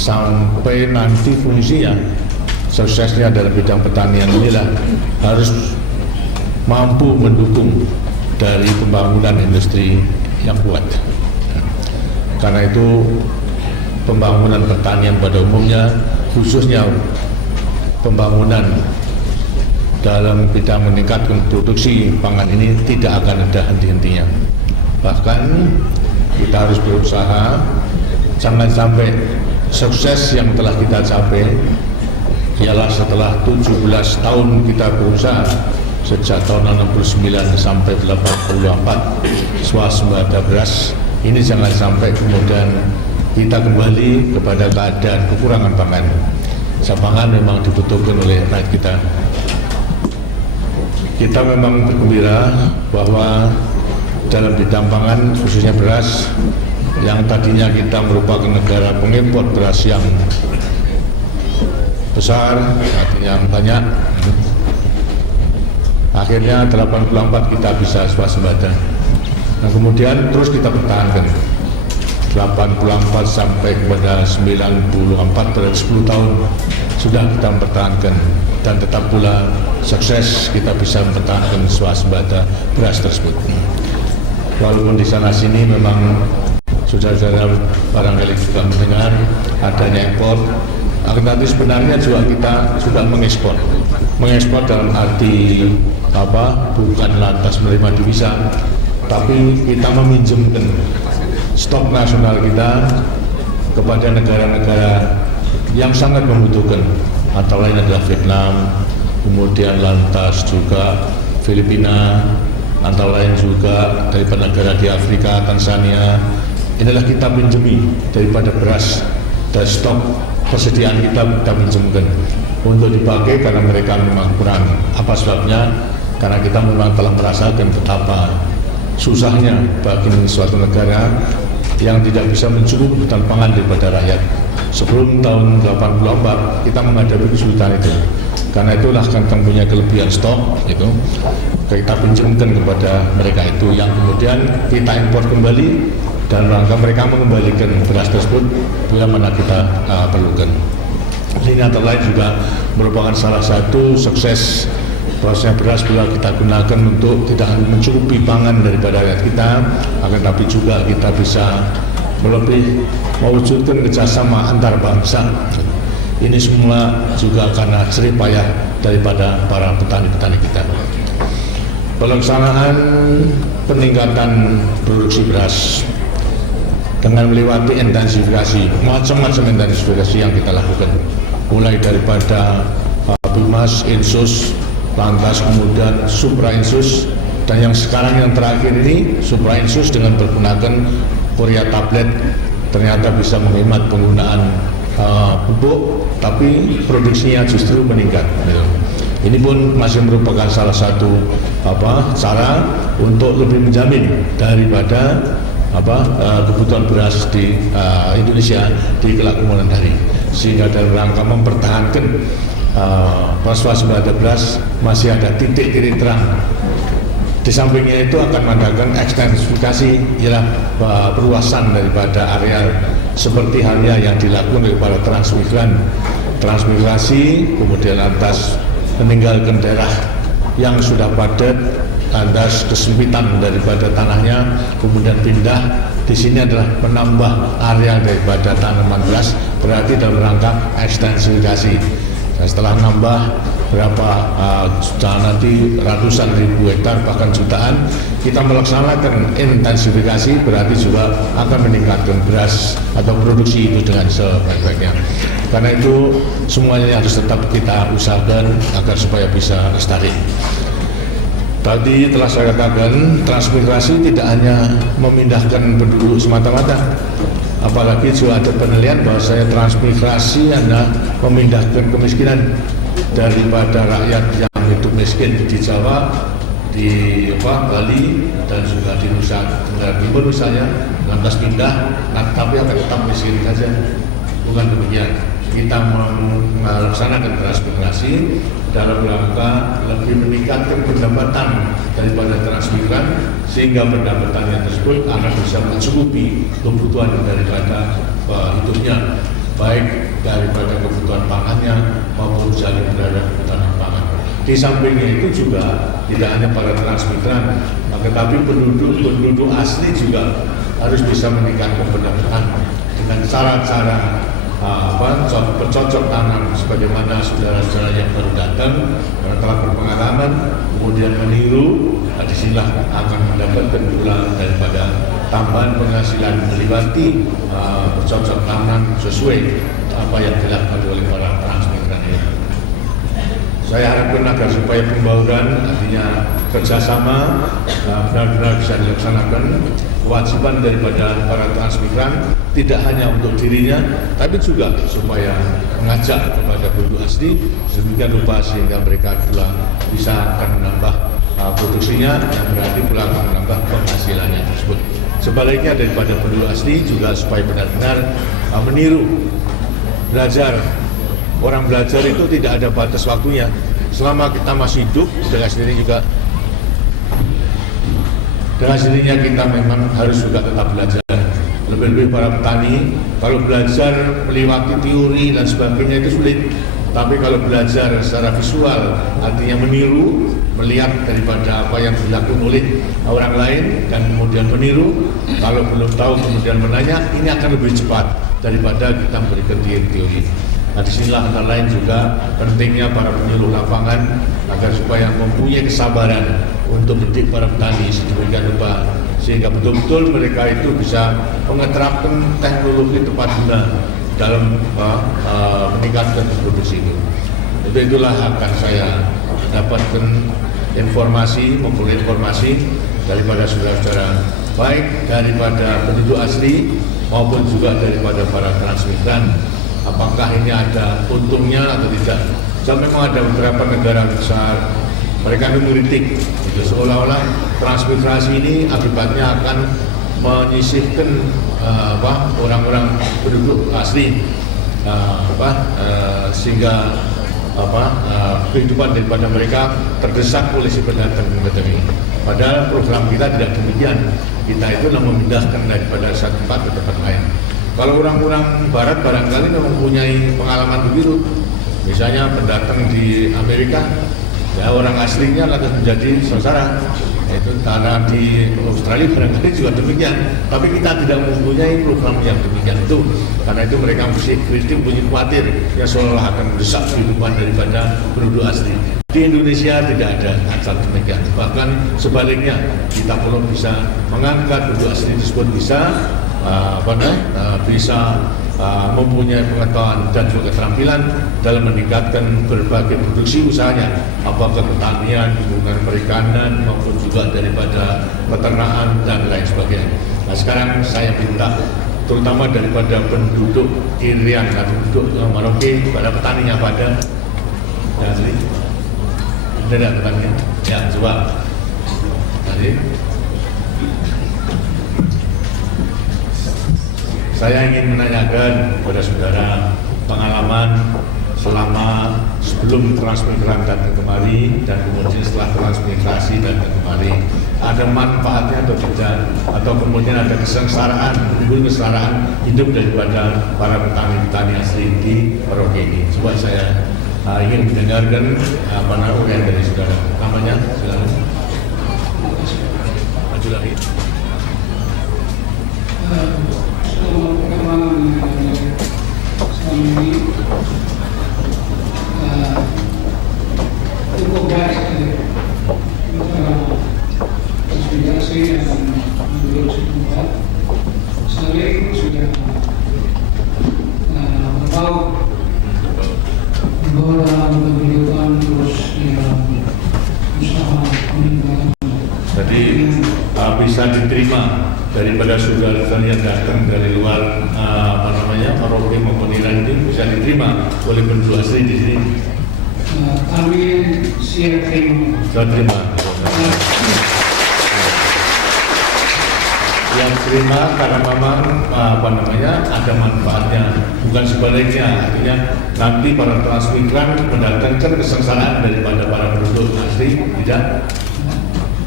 sampai nanti fungsinya suksesnya dalam bidang pertanian inilah harus mampu mendukung dari pembangunan industri yang kuat. Karena itu pembangunan pertanian pada umumnya, khususnya pembangunan dalam bidang meningkatkan produksi pangan ini tidak akan ada henti-hentinya. Bahkan kita harus berusaha jangan sampai sukses yang telah kita capai ialah setelah 17 tahun kita berusaha sejak tahun 69 sampai 84 swasembada beras ini jangan sampai kemudian kita kembali kepada keadaan kekurangan pangan. Pangan memang dibutuhkan oleh rakyat kita. Kita memang bergembira bahwa dalam bidang pangan khususnya beras yang tadinya kita merupakan negara pengimpor beras yang besar, artinya banyak, akhirnya 84 kita bisa swasembada. Nah kemudian terus kita pertahankan 84 sampai kepada 94 pada 10 tahun sudah kita mempertahankan dan tetap pula sukses kita bisa mempertahankan swasembada beras tersebut. Walaupun di sana sini memang saudara-saudara barangkali juga mendengar adanya impor, akan tetapi sebenarnya juga kita sudah mengekspor dalam arti bukan lantas menerima devisa, tapi kita meminjamkan stok nasional kita kepada negara-negara yang sangat membutuhkan, antara lain adalah Vietnam, kemudian lantas juga Filipina, antara lain juga daripada negara di Afrika, Tanzania. Inilah kita pinjami daripada beras dan stok persediaan kita pinjamkan untuk dipakai karena mereka memang kurang. Apa sebabnya? Karena kita memang telah merasakan betapa susahnya bagi suatu negara yang tidak bisa mencukupi kebutuhan pangan daripada rakyat. Sebelum tahun 84 kita menghadapi kesulitan itu. Karena itulah kan punya kelebihan stok itu kita pinjamkan kepada mereka itu yang kemudian kita impor kembali dan rangka mereka mengembalikan beras tersebut bila mana kita perlukan. Ini antara lain juga merupakan salah satu sukses bahwasanya beras bila kita gunakan untuk tidak hanya mencukupi pangan daripada rakyat kita, akan tapi juga kita bisa lebih mewujudkan kerjasama antar bangsa. Ini semua juga karena jerih payah daripada para petani-petani kita. Pelaksanaan peningkatan produksi beras dengan melewati intensifikasi, macam-macam intensifikasi yang kita lakukan, mulai daripada Bimas, Insus, lantas kemudian Supra Insus, dan yang sekarang yang terakhir ini Supra Insus dengan menggunakan Korea tablet ternyata bisa menghemat penggunaan pupuk, tapi produksinya justru meningkat. Ini pun masih merupakan salah satu cara untuk lebih menjamin daripada kebutuhan beras di Indonesia di kelak kemudian hari, sehingga dalam rangka mempertahankan swasembada beras masih ada titik-titik terang. Di sampingnya itu akan mengadakan ekstensifikasi ialah perluasan daripada areal seperti halnya yang dilakukan oleh para transmigrasi, kemudian lantas meninggalkan daerah yang sudah padat, lantas kesempitan daripada tanahnya, kemudian pindah. Di sini adalah menambah area daripada tanaman beras, berarti dalam rangka ekstensifikasi. Dan setelah nambah berapa nanti ratusan ribu hektar bahkan jutaan, kita melaksanakan intensifikasi, berarti juga akan meningkatkan beras atau produksi itu dengan sebaik-baiknya. Karena itu semuanya harus tetap kita usahakan agar supaya bisa lestari. Tadi telah saya katakan, transmigrasi tidak hanya memindahkan penduduk semata-mata, apalagi juga ada penelitian bahwa saya transmigrasi adalah memindahkan kemiskinan daripada rakyat yang hidup miskin di Jawa, di Bali, dan juga di Nusa Tenggara Timur misalnya, lantas pindah, tapi akan tetap miskin saja. Bukan demikian. Kita melaksanakan transmigrasi dalam rangka lebih meningkatkan pendapatan daripada transmigran, sehingga pendapatannya tersebut akan bisa mencukupi kebutuhan daripada hidupnya. baik daripada kebutuhan pangannya maupun saling terhadap kebutuhan pangan. Di sampingnya itu juga tidak hanya para transmigran, tetapi penduduk asli juga harus bisa meningkatkan pendapatan dengan cara-cara bercocok tanam, sebagaimana saudara-saudara yang baru datang karena telah berpengalaman kemudian meniru, disinilah akan mendapatkan pula daripada tambahan penghasilan melewati bercocok tanam sesuai apa yang dilakukan oleh para transmigran ini. Saya harapkan agar supaya pembauran, artinya kerjasama, benar-benar bisa dilaksanakan. Kewajiban daripada para transmigran tidak hanya untuk dirinya, tapi juga supaya mengajak kepada penduduk asli sedemikian rupa sehingga mereka pula bisa akan menambah produksinya, yang berarti pula akan menambah penghasilannya tersebut. Sebaliknya daripada penduduk asli juga supaya benar-benar meniru, belajar. Orang belajar itu tidak ada batas waktunya. Selama kita masih hidup, dengan sendirinya kita memang harus juga tetap belajar. Lebih-lebih para petani, kalau belajar melewati teori dan sebagainya itu sulit. Tapi kalau belajar secara visual, artinya meniru, melihat daripada apa yang dilakukan oleh orang lain dan kemudian meniru, kalau belum tahu kemudian menanya, ini akan lebih cepat daripada kita memberikan teori. Nah, disinilah antara lain juga pentingnya para penyuluh lapangan agar supaya mempunyai kesabaran untuk mendidik para petani sedemikian rupa sehingga betul-betul mereka itu bisa menerapkan teknologi tepat guna dalam meningkatkan produksi itu. Itulah akan saya dapatkan informasi, memperoleh informasi daripada saudara-saudara, baik daripada penduduk asli maupun juga daripada para transmigran. Apakah ini ada untungnya atau tidak? So, memang ada beberapa negara besar, mereka mengkritik, itu seolah-olah transmigrasi ini akibatnya akan menyisihkan orang-orang penduduk asli, sehingga kehidupan daripada mereka terdesak oleh si pendatang ini. Padahal program kita tidak demikian. Kita itu memindahkan daripada satu tempat ke tempat lain. Kalau orang-orang barat barangkali memang mempunyai pengalaman begitu. Misalnya pendatang di Amerika, ya orang aslinya lantas menjadi saudara. Itu karena di Australia barangkali juga demikian. Tapi kita tidak mempunyai program yang demikian itu. Karena itu mereka mesti kritik, punya khawatir yang seolah akan mendesak kehidupan daripada penduduk asli. Di Indonesia tidak ada asal demikian. Bahkan sebaliknya, kita perlu bisa mengangkat penduduk asli tersebut bisa mempunyai pengetahuan dan juga keterampilan dalam meningkatkan berbagai produksi usahanya, apakah pertanian, hubungan perikanan maupun juga daripada peternakan dan lain sebagainya. Nah, sekarang saya minta terutama daripada penduduk Irian atau penduduk Merauke pada petaninya pada dari ada petaninya ya coba tadi. Saya ingin menanyakan kepada saudara pengalaman selama sebelum transmigran datang kemari dan kemudian setelah transmigrasi datang kemari, ada manfaatnya atau tidak, atau kemudian ada kesengsaraan, timbul kesengsaraan hidup daripada para petani-petani asli di Merauke ini. Coba saya ingin mendengarkan urayan dari saudara. Namanya silakan. Maju lagi. Pengalaman selama ini cukup baik transmigrasi dan produksi tempat. Saling sudah membawa dalam kehidupan terus usaha peningkatan. Jadi bisa diterima daripada saudara-saudara yang datang dari luar Merauke maupun Iran ini bisa diterima oleh penduduk asli di sini. Kami siap terima. Yang terima karena memang ada manfaatnya, bukan sebaliknya. Artinya nanti para transmigran mendatangkan kesengsaraan daripada para penduduk asli, tidak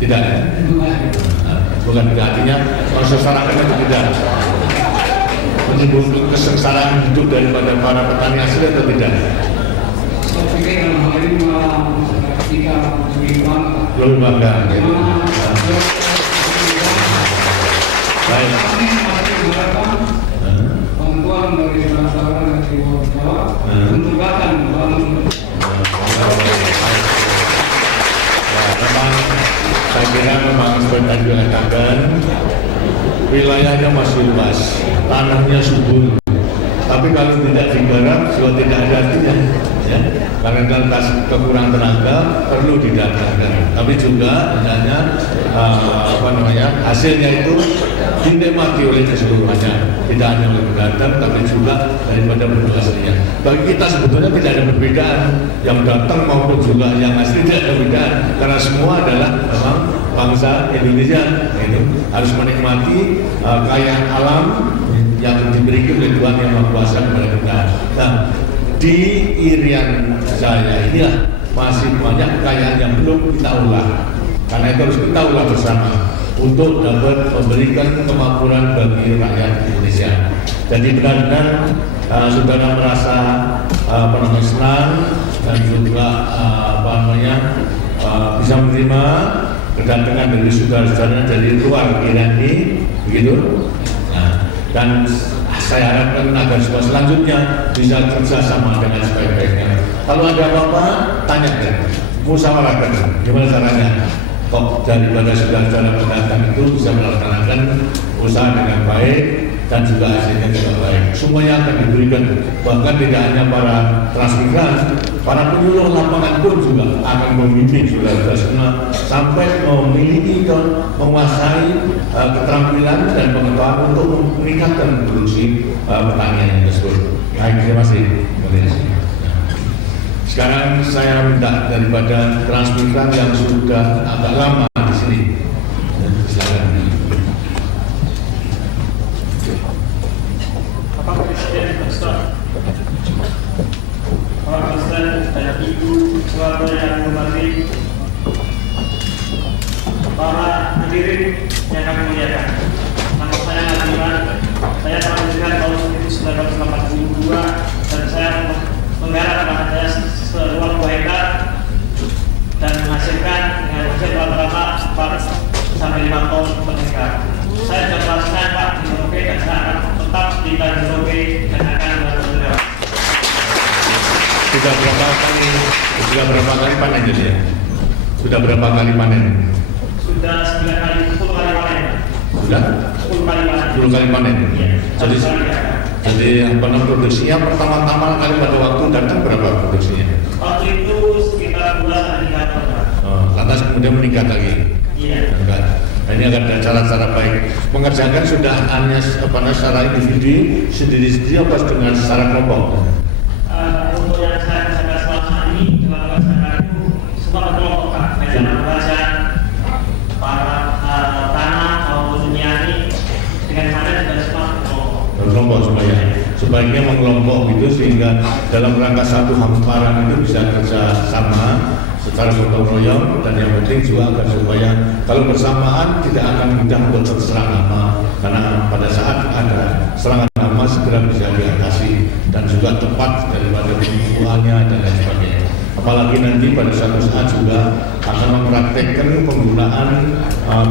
ya? Bukan artinya mensengsarakan itu tidak. menimbulkan kesengsaraan hidup daripada para petani asli atau tidak? Saya pikir dalam hal ini malah masyarakat kita lebih bangga. Belum bangga. Ya. Baik. Kami masih mengharapkan bantuan dari saudara-saudara dari luar Jawa untuk datang membangun. Memang saya kira memang seperti tadi dikatakan, wilayahnya masih luas, tanahnya subur. Tapi kalau tidak digarap juga tidak ada artinya, ya. Karena dalam kekurangan tenaga perlu didatangkan. Tapi juga hendaknya hasilnya itu dinikmati oleh keseluruhannya, tidak hanya oleh pendatang, tapi juga daripada penduduk aslinya. Bagi kita sebetulnya tidak ada perbedaan, yang datang maupun juga yang asli tidak ada perbedaan, karena semua adalah memang bangsa Indonesia. Itu harus menikmati kaya alam yang diberikan oleh Tuhan Yang Maha Kuasa kepada kita. Nah, di Irian Jaya inilah masih banyak kekayaan yang belum kita olah. Karena itu harus kita olah bersama untuk dapat memberikan kemakmuran bagi rakyat Indonesia. Jadi benar-benar saudara merasa senang dan juga bisa menerima kedatangan dari saudara-saudara dari luar Irian ini, begitu. Nah, dan saya harapkan agar semua selanjutnya bisa kerjasama dengan sebaik-baiknya. Kalau ada apa-apa, tanyakan, musyawarahkan, gimana caranya. Kok daripada saudara-saudara pendatang itu bisa melaksanakan usaha dengan baik dan juga hasilnya juga baik. Semuanya akan diberikan, bahkan tidak hanya para transmigran, para penyuluh lapangan pun juga akan membimbing saudara-saudara semua sampai memiliki menguasai keterampilan dan pengetahuan untuk meningkatkan produksi pertanian tersebut. Baik, terima kasih. Sekarang saya minta daripada transmigran yang sudah agak lama di sini. Silakan. Bapak Presiden Pastor, Bapak Presiden dan Ibu Keluarga yang hormati, para hadirin yang kami muliakan. Nama saya Nadiman, saya telah mendirikan tahun 1982 dan saya menggarap lahan saya seluas 2 hektar dan menghasilkan dengan hasil rata-rata 4 sampai 5 ton per hektar. Saya sudah merasakan Pak di Merauke dan saya akan tetap di Merauke dan akan bertanggung. Sudah berapa kali panen jadi ya? Sudah berapa kali panen? Sudah 10 kali panen. Sudah? 10 kali panen. 10 kali panen. Ya. Jadi produksinya pertama-tama kali pada waktu datang berapa produksinya? Waktu itu sekitar 2 sampai 3 ton. Lantas kemudian meningkat lagi. Iya. Nah, ini akan ada cara-cara baik. Mengerjakan sudah hanya secara individu sendiri-sendiri apa dengan secara kelompok? Untuk yang saya kerjakan selama ini, kalau saya itu semua kelompok Pak. Meja membaca para tanah maupun nyani dengan panen dan semua kelompok. Kelompok semuanya. Sebaiknya mengelompok gitu sehingga dalam rangka satu hamparan itu bisa kerja sama secara gotong royong, dan yang penting juga agar supaya kalau bersamaan tidak akan mudah untuk terserang hama, karena pada saat ada serangan hama segera bisa diatasi dan juga tepat daripada penyembuhannya dan lain sebagainya. Apalagi nanti pada suatu saat juga akan mempraktekkan penggunaan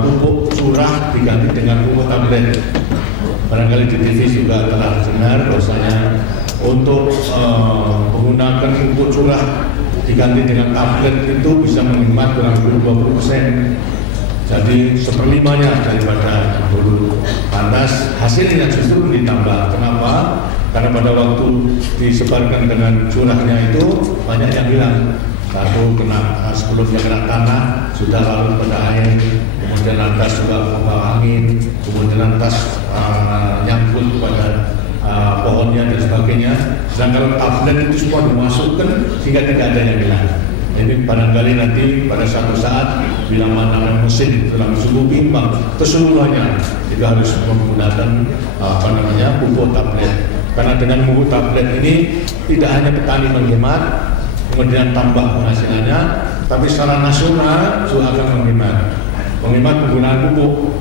pupuk curah diganti dengan pupuk tablet. Barangkali di TV juga telah dengar bahwasanya untuk menggunakan pupuk curah diganti dengan tablet itu bisa menghemat kurang lebih 20%. Jadi 1/5-nya daripada yang dulu. Lantas hasilnya justru ditambah. Kenapa? Karena pada waktu disebarkan dengan curahnya itu banyak yang hilang. Satu kena sebelumnya kena tanah, sudah lalu pada air, kemudian lantas juga membawa angin, kemudian lantas nyangkut pada pohonnya dan sebagainya. Sedangkan tablet itu semua dimasukkan sehingga tidak ada yang hilang. Ini barangkali nanti pada satu saat bila mana mesin dalam suhu bimbang keseluruhannya itu harus menggunakan pupuk tablet. Karena dengan pupuk tablet ini tidak hanya petani menghemat, kemudian tambah penghasilannya, tapi secara nasional juga akan menghemat penggunaan pupuk.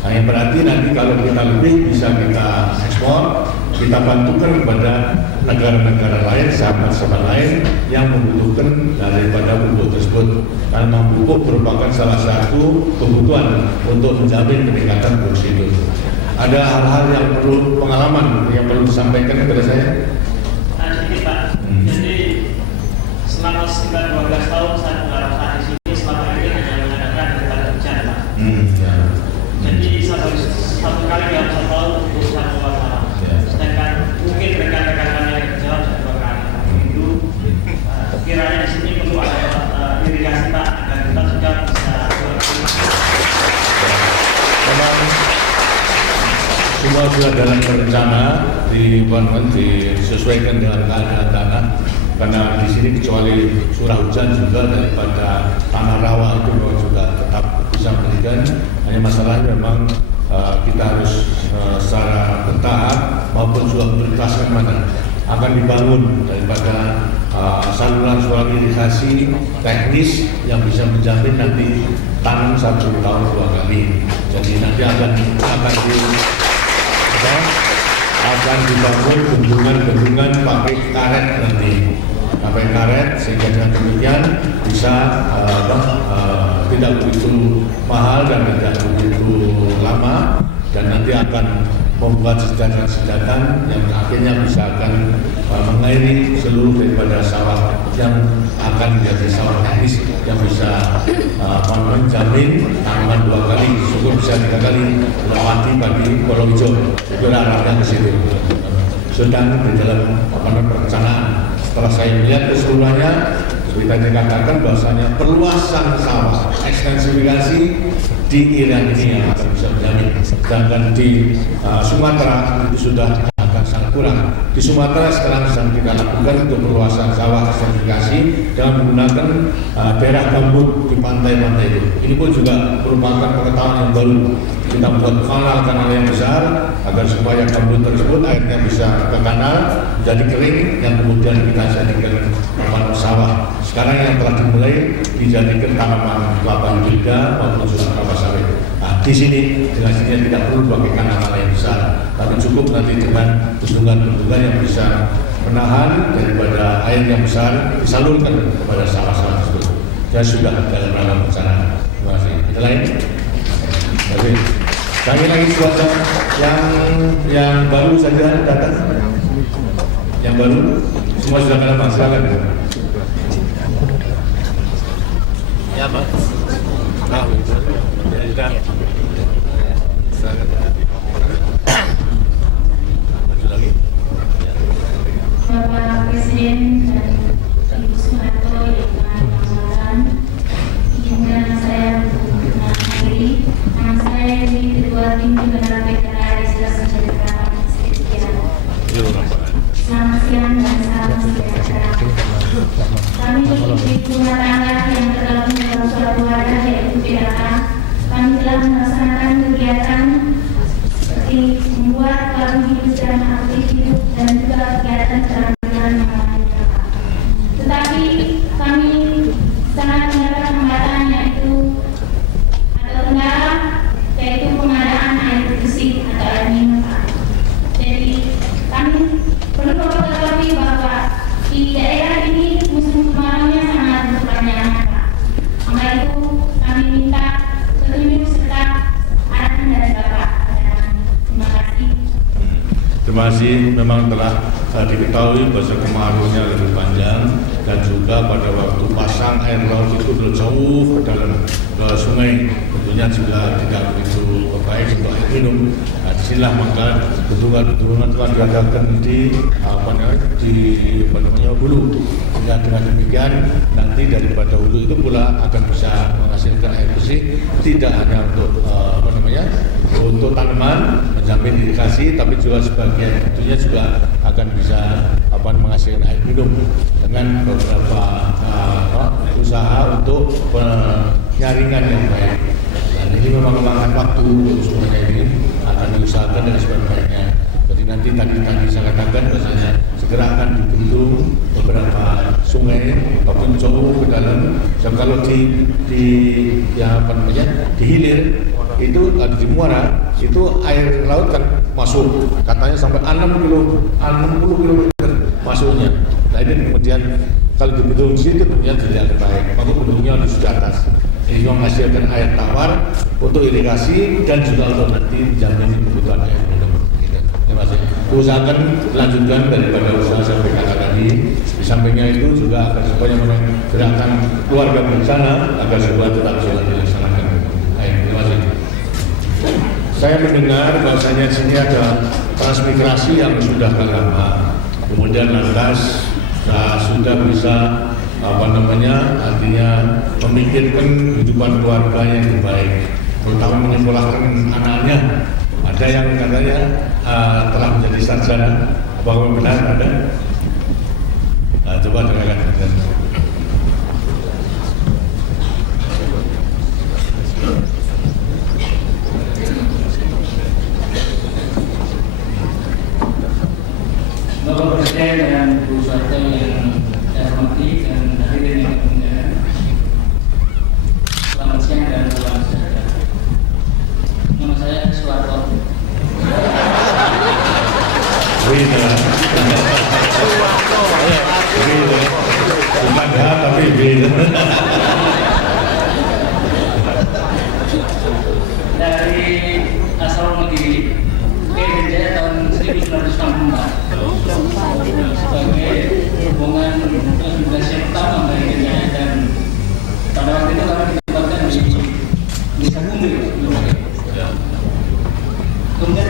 Nah, yang berarti nanti kalau kita lebih bisa kita ekspor, kita bantukan kepada negara-negara lain, sahabat-sahabat lain yang membutuhkan daripada pupuk tersebut. Karena pupuk merupakan salah satu kebutuhan untuk menjamin peningkatan produksi itu. Ada hal-hal yang perlu pengalaman yang perlu disampaikan kepada saya. Jadi Pak, jadi selama sekitar 12 tahun saya berusaha di sini, selama ini hanya mengadakan daripada hujan Pak. Ya. Jadi satu kali dalam 1 tahun untuk satu masalah. Sedangkan mungkin rekan-rekan kami yang jawab sudah 2 kali. Itu kiranya di sini perlu ada irigasi Pak, agar kita juga bisa. Memang semua sudah dalam rencana disesuaikan dengan keadaan tanah. Karena di sini kecuali curah hujan juga daripada tanah rawa itu juga tetap bisa memberikan. Hanya masalahnya memang kita harus secara bertahap maupun juga prioritaskan mana akan dibangun daripada saluran irigasi teknis yang bisa menjamin nanti tanam 1 tahun 2 kali. Jadi nanti akan dibangun bendungan pakai karet nanti. Pakai karet sehingga dengan demikian bisa tidak begitu mahal dan tidak begitu lama, dan nanti akan membuat sejajan-sejajan yang akhirnya bisa akan mengairi seluruh daripada sawah yang akan menjadi sawah teknis yang bisa menjamin tanaman 2 kali, syukur bisa 3 kali melewati padi kolong hijau. Itu arahnya ke situ. Sedang di dalam perencanaan. Setelah saya melihat keseluruhannya, kita dikatakan bahwasanya perluasan sawah, ekstensifikasi di Irian ini yang akan bisa menjamin. Sedangkan di Sumatera itu sudah akan sangat kurang. Di Sumatera sekarang sedang kita lakukan untuk perluasan sawah ekstensifikasi dengan menggunakan daerah gambut di pantai-pantai itu. Ini pun juga merupakan pengetahuan yang baru. Kita buat kanal-kanal yang besar agar supaya gambut tersebut airnya bisa ke kanal menjadi kering yang kemudian kita jadikan tanaman sawah. Sekarang yang telah dimulai dijadikan tanaman kelapa hibrida maupun juga kelapa sawit. Nah, di sini dengan sini tidak perlu pakai kanal yang besar, tapi cukup nanti dengan bendungan-bendungan yang bisa menahan daripada air yang besar disalurkan kepada sawah-sawah tersebut. Dan sudah dalam rangka perencanaan. Terima kasih. Ada lain? Terima kasih. Lagi suatu yang baru saja datang. Yang baru semua sudah kenal Pak, silakan. Ya Pak. Nah, ya sudah. Silakan. Maju lagi. Bapak Presiden dan Ibu Soeharto yang mengucapkan izinkan saya untuk mengakhiri. Nama saya di Ketua Tim Penggerak PKK Desa Sejahtera Sekian. Selamat siang dan salam sejahtera. Kami ibu rumah tangga yang tergabung dalam suatu wadah yaitu PKK, kami telah melaksanakan kegiatan seperti membuat lagu hidup dan aktif hidup dan juga kegiatan keterampilan mengenai PKK. Tetapi kami sangat mendapat hambatan yaitu kendala, yaitu pengadaan air bersih atau air minum. Jadi kami perlu ketahui bahwa di daerah ini musim kemaraunya sangat berkepanjangan. Maka itu kami minta petunjuk serta arahan dari Bapak. Terima kasih. Terima kasih. Memang telah diketahui bahwa kemaraunya lebih panjang dan juga pada waktu pasang air laut itu sudah jauh ke dalam sungai, tentunya juga tidak begitu baik untuk air minum. Nah, disinilah maka bendungan-bendungan telah diadakan di hulu. Sehingga dengan demikian nanti daripada hulu itu pula akan bisa menghasilkan air bersih, tidak hanya untuk untuk tanaman menjamin irigasi, tapi juga sebagian tentunya juga akan bisa menghasilkan air minum dengan beberapa usaha untuk penyaringan yang baik. Dan ini memang memakan waktu, semuanya ini akan diusahakan dengan sebaik-baiknya. Jadi nanti tadi saya katakan bahwasanya segera akan dibendung beberapa sungai ataupun jauh ke dalam. Dan kalau di hilir itu di Muara itu air laut kan masuk katanya sampai 60 km masuknya. Nah ini kemudian kalau di bendung situ kemudian tidak baik, maka bendungnya harus di atas. Ini menghasilkan air tawar untuk irigasi dan juga untuk nanti jamin kebutuhan air minum. Terima kasih. Usahakan lanjutkan daripada usaha saya katakan tadi. Di sampingnya itu juga akan supaya gerakan keluarga berencana agar sebuah tetap bisa dilaksanakan. Baik, terima kasih. Saya mendengar bahwasanya di sini ada transmigrasi yang sudah lama, kemudian lantas sudah bisa artinya memikirkan kehidupan keluarga yang lebih baik, terutama menyekolahkan anaknya. Ada yang katanya telah menjadi sarjana, apakah benar ada? Coba dengarkan. Bapak Presiden dan Bu Soeharto yang saya hormati dan hadirin yang berkenan. Selamat siang dan salam sejahtera. Nama saya Soeharto. Bukan ya, tapi beda. Dari asal Negeri, Jaya tahun 1964. Sebagai hubungan transmigrasi yang pertama dari Jaya, dan pada waktu itu kami ditempatkan di Desa Bumbu. Kemudian